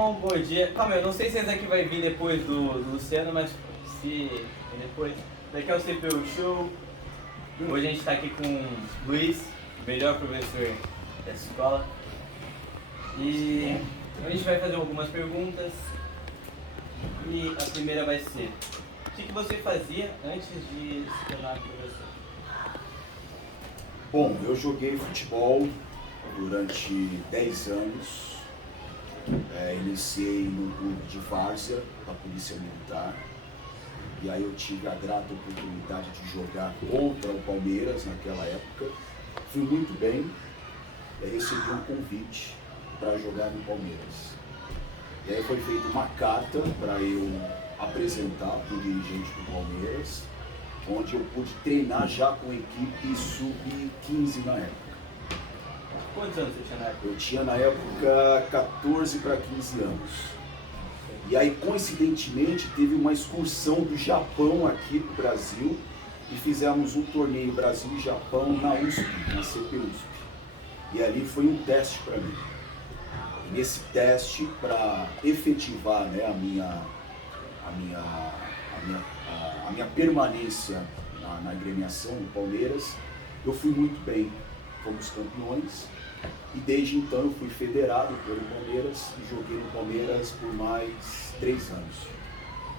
Bom, bom dia. Calma, eu não sei se esse aqui vai vir depois do Luciano, mas se vir depois. Daqui é o CPU Show. Hoje a gente está aqui com o Luiz, o melhor professor dessa escola. E a gente vai fazer algumas perguntas. E a primeira vai ser: o que você fazia antes de se tornar professor? Bom, eu joguei futebol durante 10 anos. Iniciei no clube de várzea da Polícia Militar. E aí eu tive a grata oportunidade de jogar contra o Palmeiras naquela época. Fui muito bem. E aí recebi um convite para jogar no Palmeiras. E aí foi feita uma carta para eu apresentar para o dirigente do Palmeiras, onde eu pude treinar já com a equipe sub-15 na época. Quantos anos você tinha na época? Eu tinha na época 14 para 15 anos. E aí, coincidentemente, teve uma excursão do Japão aqui para o Brasil e fizemos um torneio Brasil e Japão na USP, na CPUSP. E ali foi um teste para mim. E nesse teste, para efetivar, né, a minha permanência na agremiação do Palmeiras, eu fui muito bem. Fomos campeões. E desde então eu fui federado pelo Palmeiras e joguei no Palmeiras por mais 3 anos.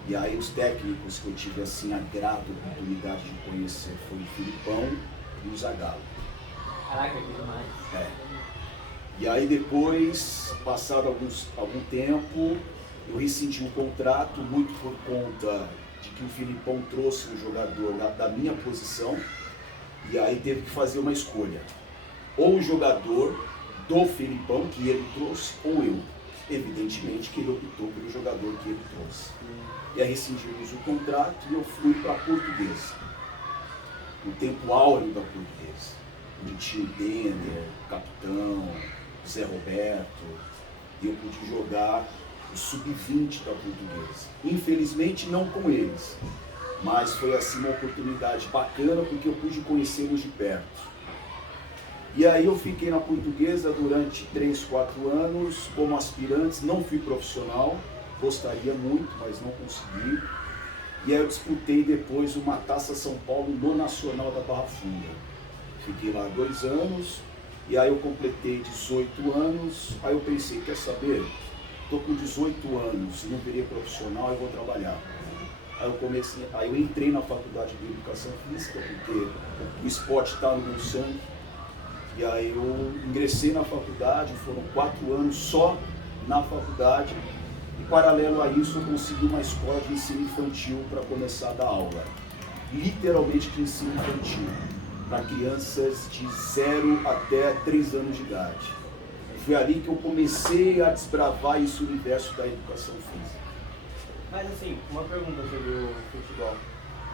E aí os técnicos que eu tive assim a grata oportunidade de conhecer foi o Filipão e o Zagallo. Caraca, que demais. E aí depois, passado algum tempo, eu rescindi um contrato muito por conta de que o Filipão trouxe um jogador da minha posição. E aí teve que fazer uma escolha. Ou o jogador do Filipão que ele trouxe, ou eu. Evidentemente que ele optou pelo jogador que ele trouxe. E aí rescindimos o contrato e eu fui para a Portuguesa. No tempo áureo da Portuguesa. Onde tinha o Denner, o capitão, o Zé Roberto. E eu pude jogar o sub-20 da Portuguesa. Infelizmente não com eles. Mas foi assim uma oportunidade bacana porque eu pude conhecê-los de perto. E aí eu fiquei na Portuguesa durante 3, 4 anos como aspirante, não fui profissional, gostaria muito, mas não consegui. E aí eu disputei depois uma Taça São Paulo no Nacional da Barra Funda. Fiquei lá 2 anos, e aí eu completei 18 anos, aí eu pensei, quer saber? Estou com 18 anos, não virei profissional, eu vou trabalhar. Aí eu entrei na faculdade de Educação Física, porque o esporte está no meu sangue. E aí eu ingressei na faculdade, foram 4 anos só na faculdade. E paralelo a isso eu consegui uma escola de ensino infantil para começar a dar aula. Literalmente de ensino infantil, para crianças de 0 até 3 anos de idade. Foi ali que eu comecei a desbravar esse universo da educação física. Mas assim, uma pergunta sobre o futebol.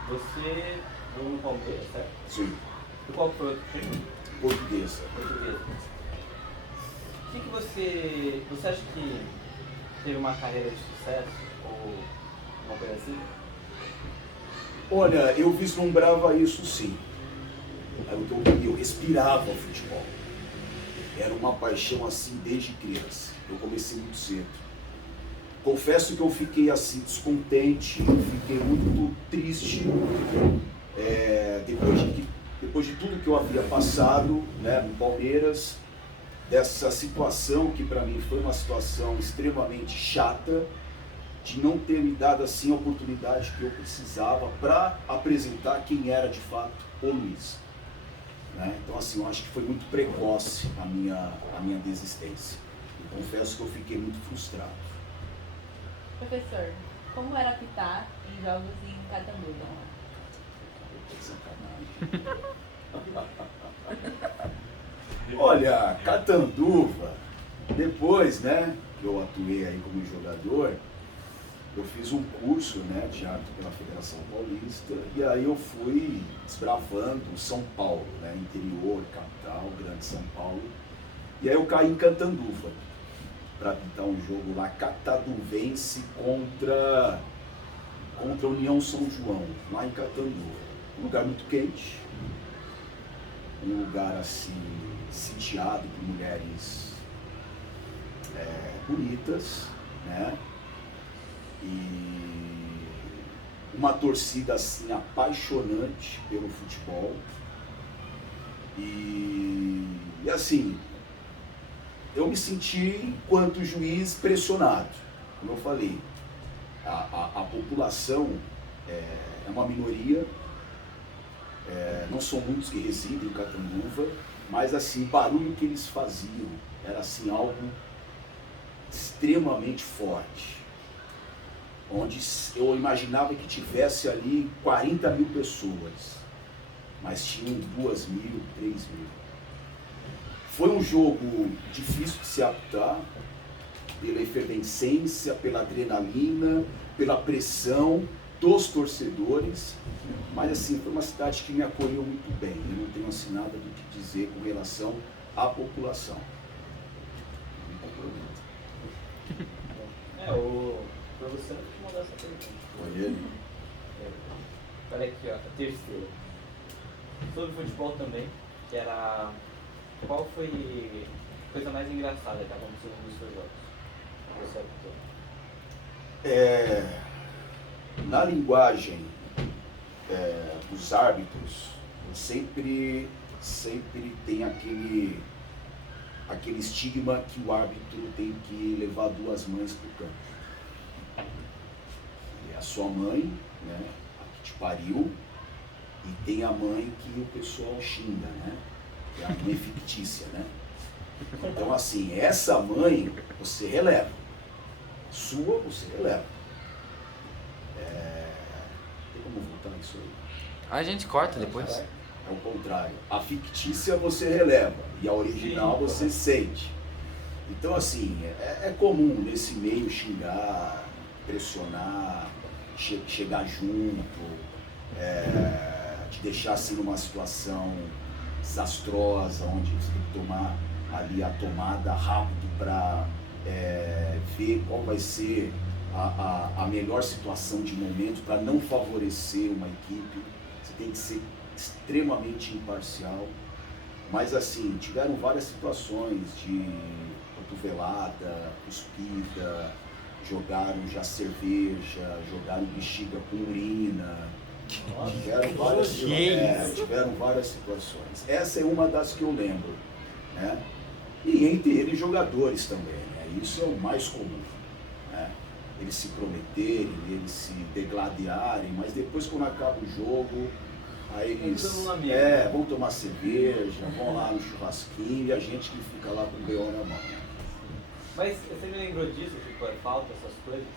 Você jogou no Palmeiras, certo? Sim. E qual foi o outro time? Portuguesa. Portuguesa. O que você acha que teve uma carreira de sucesso ou uma coisa assim? Olha, eu vislumbrava isso sim. Eu respirava futebol. Era uma paixão assim desde criança. Eu comecei muito cedo. Confesso que eu fiquei assim descontente, fiquei muito triste depois de tudo que eu havia passado, né, no Palmeiras, dessa situação que para mim foi uma situação extremamente chata, de não ter me dado assim a oportunidade que eu precisava para apresentar quem era de fato o Luiz. Né? Então assim, eu acho que foi muito precoce a minha desistência. Eu confesso que eu fiquei muito frustrado. Professor, como era apitar em jogos em Catanduva? Olha, Catanduva, depois, né, que eu atuei aí como jogador, eu fiz um curso, né, de árbitro pela Federação Paulista, e aí eu fui desbravando São Paulo, né, interior, capital, grande São Paulo, e aí eu caí em Catanduva, para apitar um jogo lá, cataduvense contra a União São João, lá em Catanduva. Um lugar muito quente, um lugar assim, sitiado por mulheres bonitas, né? E uma torcida assim apaixonante pelo futebol. E assim, eu me senti, enquanto juiz, pressionado. Como eu falei, a população é uma minoria, não são muitos que residem em Catanduva, mas assim, o barulho que eles faziam era assim, algo extremamente forte. Onde eu imaginava que tivesse ali 40 mil pessoas, mas tinham 2 mil, 3 mil. Foi um jogo difícil de se apitar, pela efervescência, pela adrenalina, pela pressão dos torcedores, mas assim, foi uma cidade que me acolheu muito bem. Eu não tenho assim nada do que dizer com relação à população. Me comprometo. O professor que mandou essa pergunta. Olha ele. Olha aqui, ó, a terceira. Sobre futebol também, que era... Qual foi a coisa mais engraçada que aconteceu nos seus jogos? Você apitou. Na linguagem dos árbitros, sempre tem aquele estigma que o árbitro tem que levar 2 mães para o campo. É a sua mãe, né, a que te pariu, e tem a mãe que o pessoal xinga, né? Que é a mãe fictícia, né? Então assim, essa mãe você releva. A sua você releva. Tem como voltar isso aí? A gente corta depois. É o contrário. A fictícia você releva e a original você sente. Então assim, é comum nesse meio xingar, pressionar, chegar junto, te deixar assim numa situação desastrosa, onde você tem que tomar ali a tomada rápido para ver qual vai ser a melhor situação de momento para não favorecer uma equipe. Você tem que ser extremamente imparcial. Mas assim, tiveram várias situações de cotovelada, cuspida, jogaram já cerveja, jogaram bexiga com urina. Tiveram várias situações. Essa é uma das que eu lembro, né? E entre eles jogadores também, né? Isso é o mais comum, né? Eles se prometerem, eles se degladiarem, mas depois quando acaba o jogo, aí eles vão tomar cerveja, vão lá no churrasquinho e a gente que fica lá com o B.O. na mão. Mas você me lembrou disso, tipo, falta essas coisas,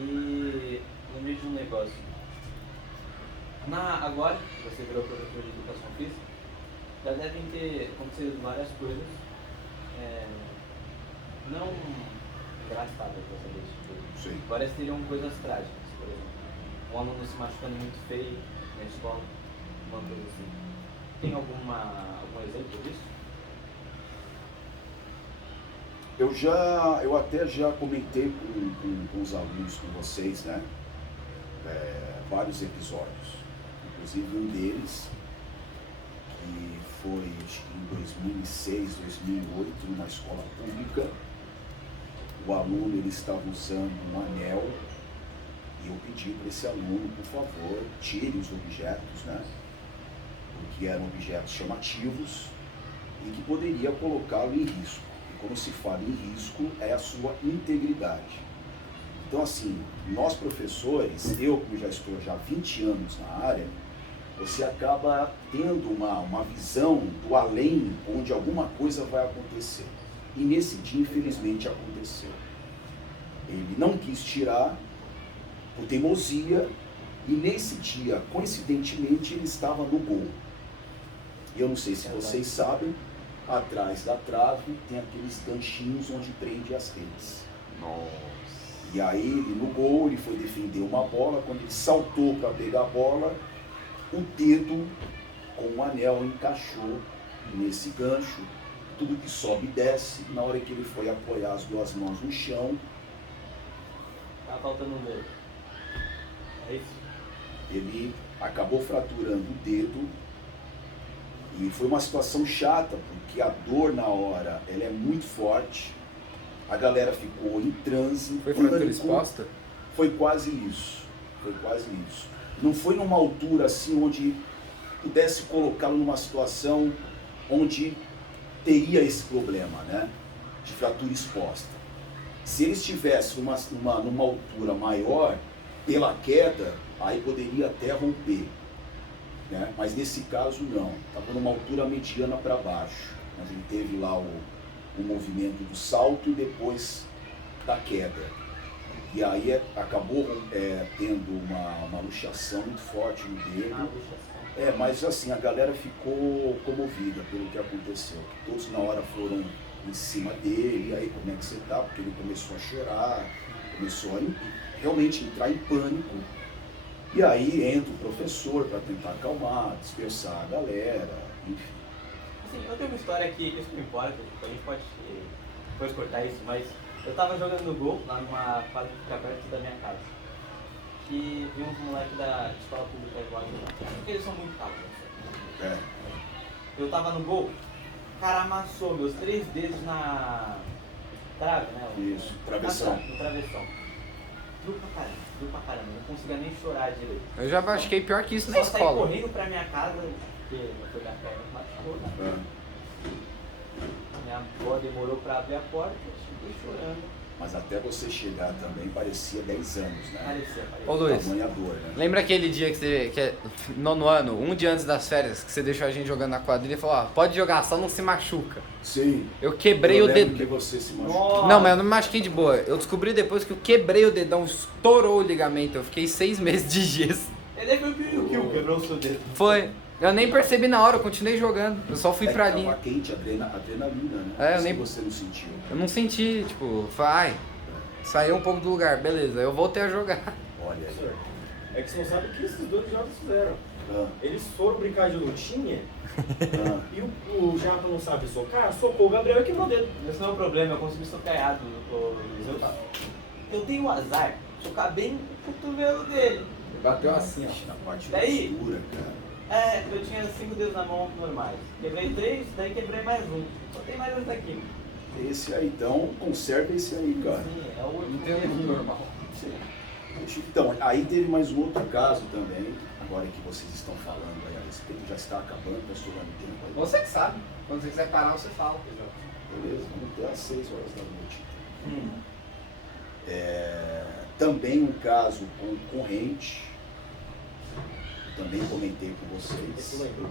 e lembrei de um negócio. Agora que você virou professor de educação física, já devem ter acontecido várias coisas não engraçadas, dessa vez. Sim. Várias teriam coisas trágicas, por exemplo. Um aluno se machucando muito feio na escola, uma coisa assim. Tem algum exemplo disso? Eu até já comentei com os alunos, com vocês, né? Vários episódios. Inclusive um deles, que foi acho que em 2006, 2008, numa escola pública. O aluno ele estava usando um anel e eu pedi para esse aluno, por favor, tire os objetos, né? Porque eram objetos chamativos e que poderia colocá-lo em risco. E quando se fala em risco, é a sua integridade. Então assim, nós professores, eu que já estou há 20 anos na área, você acaba tendo uma visão do além, onde alguma coisa vai acontecer. E nesse dia, infelizmente, aconteceu. Ele não quis tirar, por teimosia, e nesse dia, coincidentemente, ele estava no gol. E eu não sei se vocês sabem, atrás da trave tem aqueles ganchinhos onde prende as redes. Nossa. E aí, ele no gol, ele foi defender uma bola, quando ele saltou para pegar a bola, o dedo com o anel encaixou nesse gancho. Tudo que sobe e desce, na hora que ele foi apoiar as 2 mãos no chão, Tá faltando um dedo. É isso? ele acabou fraturando o dedo. E foi uma situação chata, porque a dor na hora ela é muito forte. a galera ficou em transe. Foi fratura pânico. exposta? Foi quase isso. Foi quase isso. Não foi numa altura assim onde pudesse colocá-lo numa situação onde teria esse problema, né? De fratura exposta. Se ele estivesse numa altura maior, pela queda, aí poderia até romper, né? Mas nesse caso não, estava numa altura mediana para baixo. Mas ele teve lá o movimento do salto e depois da queda. E aí acabou tendo uma luxação muito forte no dedo. Mas assim, a galera ficou comovida pelo que aconteceu. Todos na hora foram em cima dele, e aí como é que você tá? Porque ele começou a chorar, começou a realmente entrar em pânico. E aí entra o professor para tentar acalmar, dispersar a galera, enfim. Assim, eu tenho uma história que isso não importa, a gente pode depois cortar isso, mas eu tava jogando no gol, lá numa quadra que fica perto da minha casa. Que vi uns moleques da escola pública igual porque eles são muito calmos. Eu tava no gol, o cara amassou meus 3 dedos na trave, né? Isso, travessão. No travessão. Duro pra caramba, não conseguia nem chorar direito. Eu já machuquei pior que isso na Só saí escola. correndo pra minha casa, porque não foi da perna, machucou, né? Minha avó demorou pra abrir a porta, eu fiquei chorando. Mas até você chegar também parecia 10 anos, né? Parecia. Ô Luiz, Tamanha dor, né? lembra aquele dia que é 9º ano, um dia antes das férias, que você deixou a gente jogando na quadrilha e falou, ó, pode jogar, só não se machuca. Sim. Eu quebrei o lembro dedo. que você se machucou. Nossa. Não, mas eu não me machuquei de boa. Eu descobri depois que eu quebrei o dedão, estourou o ligamento. Eu fiquei 6 meses de gesso. Ele foi o Piu, quebrou o seu dedo. Foi. Eu nem percebi na hora, eu continuei jogando. Eu só fui pra Tava linha. quente, adrenalina, né? É, eu Isso nem- que você não sentiu. Eu não senti, tipo, ai, saiu um pouco do lugar, beleza. Eu voltei a jogar. Olha aí. Professor, é que você não sabe o que esses dois jogos fizeram. Ah, Eles foram brincar de lutinha ah. e o Japa não sabe socar, socou o Gabriel e quebrou o dedo. Esse não é o problema, eu consegui socar errado. Eu tenho o azar de socar bem o cotovelo dele. Bateu assim, Na parte Daí? mais dura, cara. Eu tinha 5 dedos na mão normais. Quebrei 3, daí quebrei mais um. Só tem mais esse daqui. Esse aí, então, conserva esse aí, cara. Sim, é o Não tem nenhum normal. Então, aí teve mais um outro caso também, agora que vocês estão falando aí a respeito, já está acabando, está estourando o tempo aí. Você que sabe. Quando você quiser parar, você fala. Beleza, vamos até às 6 horas da noite. Também um caso com corrente, eu também comentei com Esse vocês. lembrou.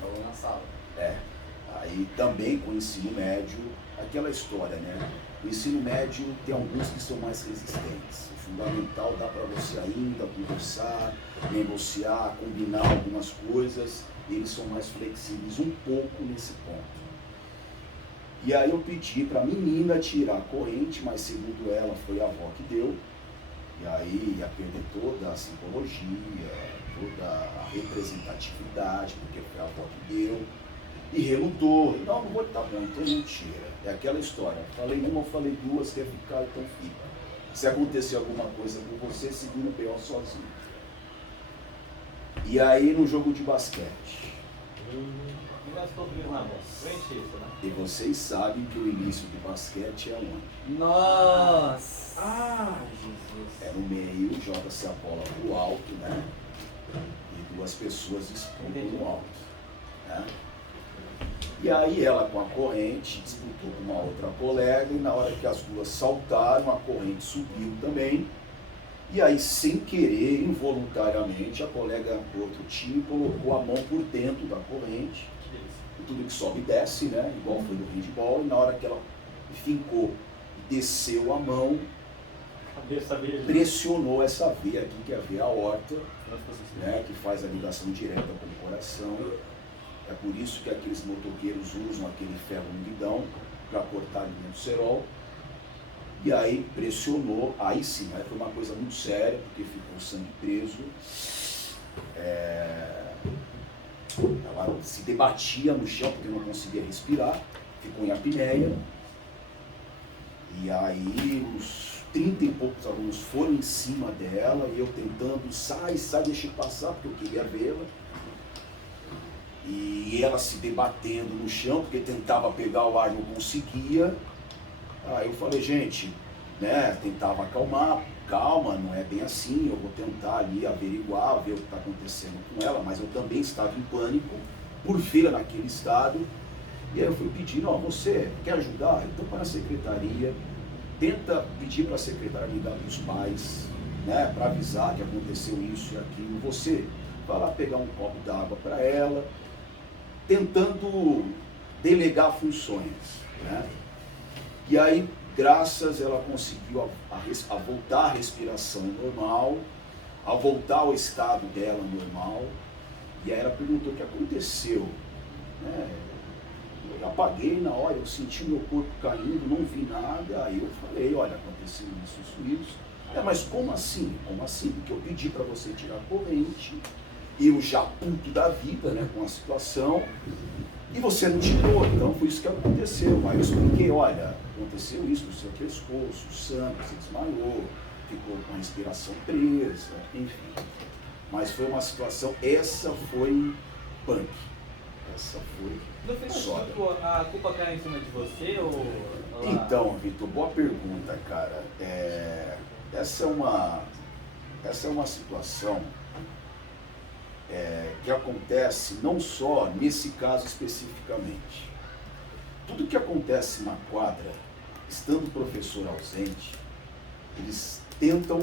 Falou na sala. Aí também com o ensino médio, aquela história, né? O ensino médio tem alguns que são mais resistentes. O fundamental dá para você ainda conversar, negociar, combinar algumas coisas, eles são mais flexíveis um pouco nesse ponto. E aí eu pedi para a menina tirar a corrente, mas segundo ela foi a avó que deu. E aí ia perder toda a simbologia, toda a representatividade, porque foi a avó que deu. E relutou. Não vou, tá bom, então não tira. É aquela história. Falei uma, falei duas, quer ficar, então fica. Se acontecer alguma coisa com você, segura o B.O. sozinho. E aí no jogo de basquete. Ainda estou feliz na mão. Frente isso, né? E vocês sabem que o início do basquete é onde? Nossa! Ah, Jesus. É no meio, joga-se a bola pro alto, né? E 2 pessoas disputam no alto. Né? E aí ela com a corrente disputou com uma outra colega e na hora que as duas saltaram, a corrente subiu também. E aí, sem querer, involuntariamente, a colega do outro time colocou a mão por dentro da corrente. E tudo que sobe desce, né? Igual foi no handball. E na hora que ela fincou e desceu a mão, Cabeça verde. pressionou essa veia aqui, que é a veia aorta, né? Que faz a ligação direta com o coração. É por isso que aqueles motoqueiros usam aquele ferro unguidão para cortar ali no cerol. E aí pressionou, aí sim, aí foi uma coisa muito séria, porque ficou o sangue preso. Ela se debatia no chão porque não conseguia respirar, ficou em apneia. E aí os 30 e poucos alunos foram em cima dela e eu tentando, sai, deixa eu passar, porque eu queria vê-la. E ela se debatendo no chão, porque tentava pegar o ar, não conseguia. Aí eu falei, gente, né, tentava acalmar, calma, não é bem assim, eu vou tentar ali averiguar, ver o que está acontecendo com ela, mas eu também estava em pânico, por ver naquele estado. E aí eu fui pedindo, ó, você quer ajudar? Então para a secretaria, tenta pedir para a secretária ligar para os pais, né, para avisar que aconteceu isso e aquilo. Você vai lá pegar um copo d'água para ela, tentando delegar funções, né? E aí, graças, ela conseguiu a voltar à respiração normal, a voltar ao estado dela normal. E aí ela perguntou o que aconteceu, né? Eu apaguei na hora, eu senti meu corpo caindo, não vi nada. Aí eu falei, olha, aconteceu isso. Mas como assim? Como assim? Porque eu pedi para você tirar a corrente, eu já puto da vida, né, com a situação, e você não tirou, então foi isso que aconteceu. Aí eu expliquei, olha, aconteceu isso no seu pescoço, sangue, você desmaiou, ficou com a respiração presa, enfim. Mas foi uma situação, essa foi punk, essa foi No final, sólia. tipo, a culpa cai em cima de você ou ela... Então, Vitor, boa pergunta, cara. Essa é uma situação que acontece não só nesse caso especificamente. Tudo que acontece na quadra, estando o professor ausente, eles tentam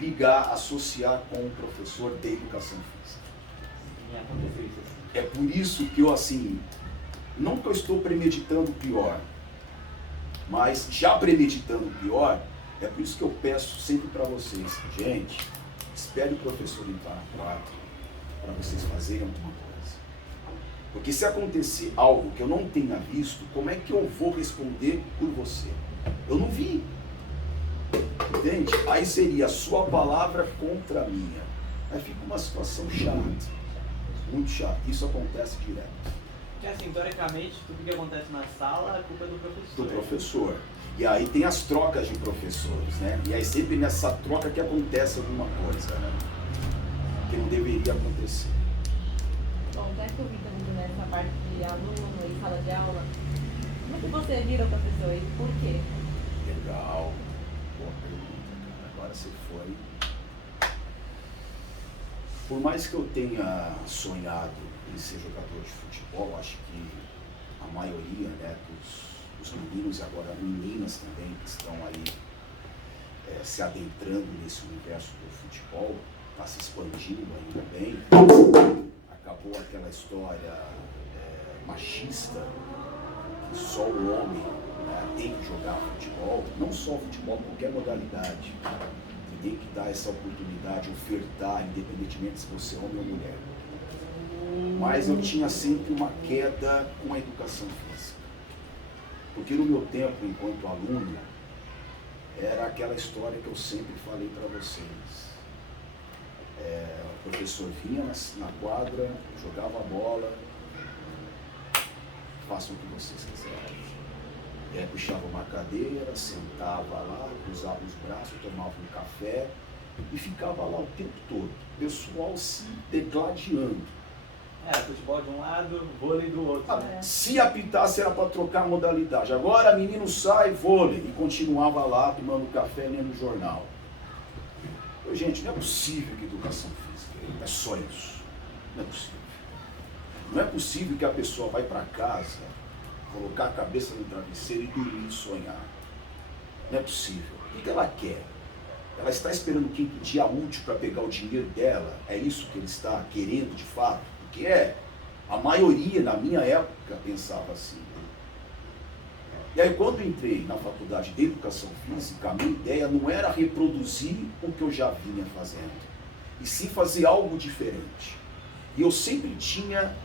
ligar, associar com o professor de educação física. Sim, aconteceu isso assim. É por isso que eu, assim, não que eu estou premeditando o pior, mas já premeditando o pior, é por isso que eu peço sempre para vocês, gente, espere o professor entrar na quadra para vocês fazerem alguma coisa. Porque se acontecer algo que eu não tenha visto, como é que eu vou responder por você? Eu não vi. Entende? Aí seria a sua palavra contra a minha. Aí fica uma situação chata. Muito chata. Isso acontece direto. Porque assim, teoricamente, tudo que acontece na sala, a culpa é do professor. Do professor. E aí tem as trocas de professores, né? E aí sempre nessa troca que acontece alguma coisa, né? Que não deveria acontecer. Bom, já que eu vi também nessa parte de aluno e sala de aula, como é que você vira o professor e por quê? Legal. Boa pergunta, cara. Agora você foi. Por mais que eu tenha sonhado em ser jogador de futebol, acho que a maioria, né, dos meninos e agora meninas também que estão aí se adentrando nesse universo do futebol, está se expandindo ainda bem. Acabou aquela história machista que só o homem, né, tem que jogar futebol, não só futebol, qualquer modalidade. Você tem que dar essa oportunidade, ofertar, independentemente se você é homem ou mulher. Mas eu tinha sempre uma queda com a educação física. Porque no meu tempo, enquanto aluno, era aquela história que eu sempre falei para vocês. O professor vinha na quadra, jogava a bola, façam o que vocês quiserem. E aí puxava uma cadeira, sentava lá, cruzava os braços, tomava um café e ficava lá o tempo todo. O pessoal se degladiando. Futebol de um lado, vôlei do outro, né? Se apitasse era para trocar a modalidade. Agora menino sai, vôlei. E continuava lá tomando café, lendo jornal. Gente, não é possível que educação física é só isso. Não é possível. Não é possível que a pessoa vai para casa, colocar a cabeça no travesseiro e dormir e sonhar. Não é possível. O que ela quer? Ela está esperando o quinto dia útil para pegar o dinheiro dela? É isso que ele está querendo de fato? Porque a maioria, na minha época, pensava assim. E aí, quando eu entrei na faculdade de Educação Física, a minha ideia não era reproduzir o que eu já vinha fazendo, e sim fazer algo diferente. E eu sempre tinha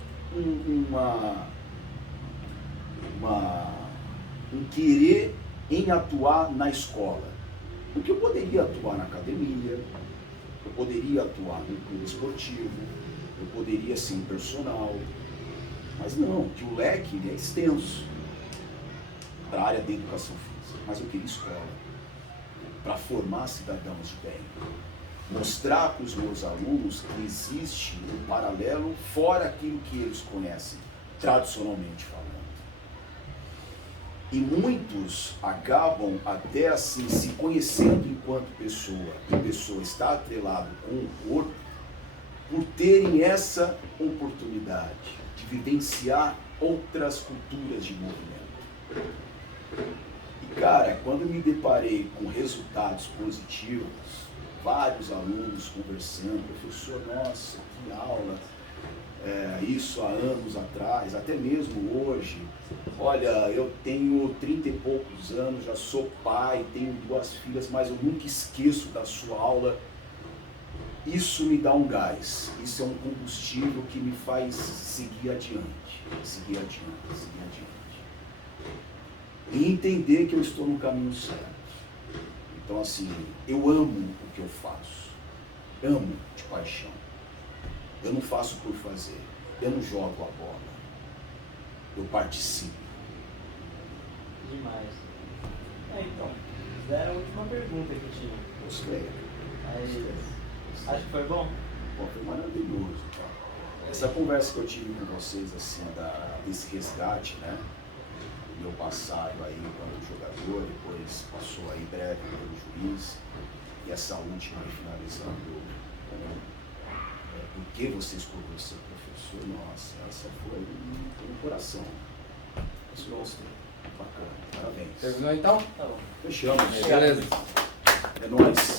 um querer em atuar na escola. Porque eu poderia atuar na academia, eu poderia atuar no clube esportivo, eu poderia ser um personal, mas não, que o leque é extenso para a área da educação física. Mas eu queria escola, para formar cidadãos de bem, mostrar para os meus alunos que existe um paralelo fora aquilo que eles conhecem, tradicionalmente falando. E muitos acabam até assim se conhecendo enquanto pessoa, e a pessoa está atrelado com o corpo, por terem essa oportunidade de vivenciar outras culturas de movimento. E cara, quando eu me deparei com resultados positivos, vários alunos conversando, professor, nossa, que aula, isso há anos atrás, até mesmo hoje, olha, eu tenho 30 e poucos anos, já sou pai, tenho 2 filhas, mas eu nunca esqueço da sua aula. Isso me dá um gás, isso é um combustível que me faz seguir adiante, seguir adiante, seguir adiante. E entender que eu estou no caminho certo. Então assim, eu amo o que eu faço, amo de paixão. Eu não faço por fazer, eu não jogo a bola, eu participo. Demais. Então, era a última pergunta que eu tinha. Gostei. Acho que foi bom? Bom, foi maravilhoso. Tá? Essa conversa que eu tive com vocês, assim, desse resgate, né? Do meu passado aí como jogador, depois passou aí breve pelo juiz, e essa última aí finalizando, por que você escolheu ser professor? Nossa, essa foi no coração. Isso eu gostei. Bacana. Parabéns. Terminou então? Tá bom. Fechamos. Beleza. É nóis.